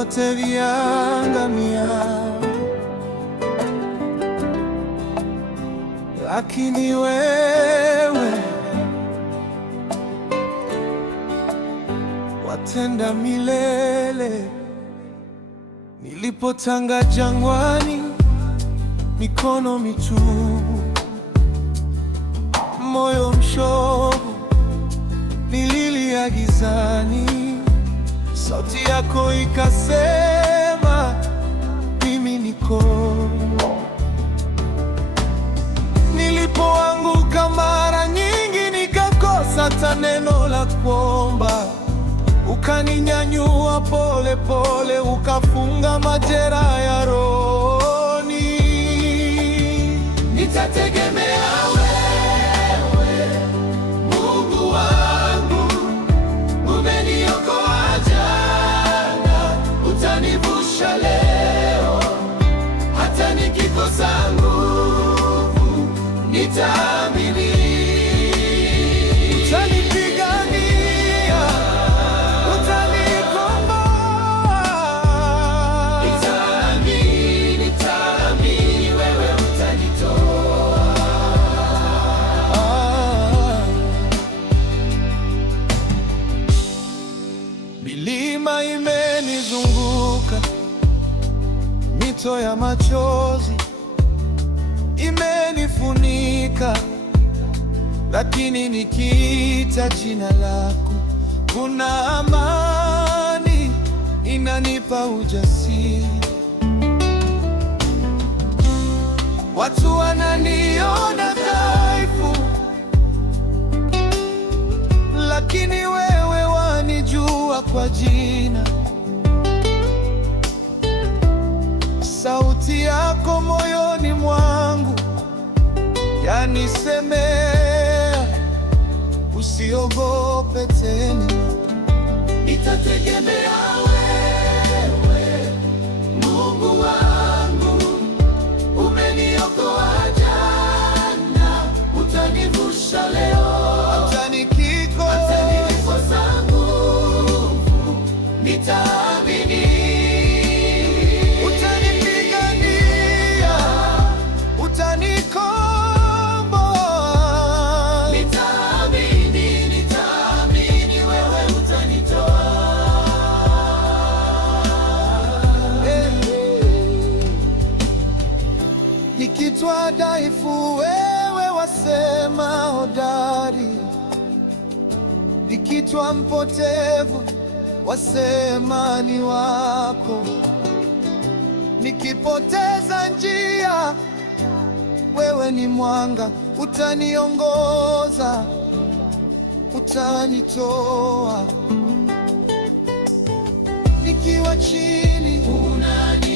vyote viangamia, lakini wewe watenda milele. Nilipotanga jangwani, mikono mitupu, moyo mshovu, nililia gizani, sauti yako ikasema, mimi niko. Nilipoanguka mara nyingi, nikakosa hata neno la kuomba, ukaninyanyua pole pole, ukafunga majeraha ya rohoni. Nitategemea wewe, Mungu wangu, umeniokoa jana, utanivusha leo. Hata nikikosa nguvu, nitaamini. Milima imenizunguka, mito ya machozi imenifunika, lakini nikiita jina lako, kuna amani inanipa ujasiri. Watu wananiona dhaifu, lakini wewe wanijua kwa jina. Sauti yako moyoni mwangu yanisemea, usiogope tena. Nitategemea wewe, Mungu wangu, umeniokoa jana, utanivusha leo. Hata nikikosa nguvu, nitaamini. Utanipigania, utanikomboa. Nitaamini wewe utanitoa. Nikitwa dhaifu, wewe wasema hodari. Nikitwa mpotevu, wasema ni wako. Nikipoteza njia, wewe ni mwanga, utaniongoza, utanitoa. Nikiwa chini, unani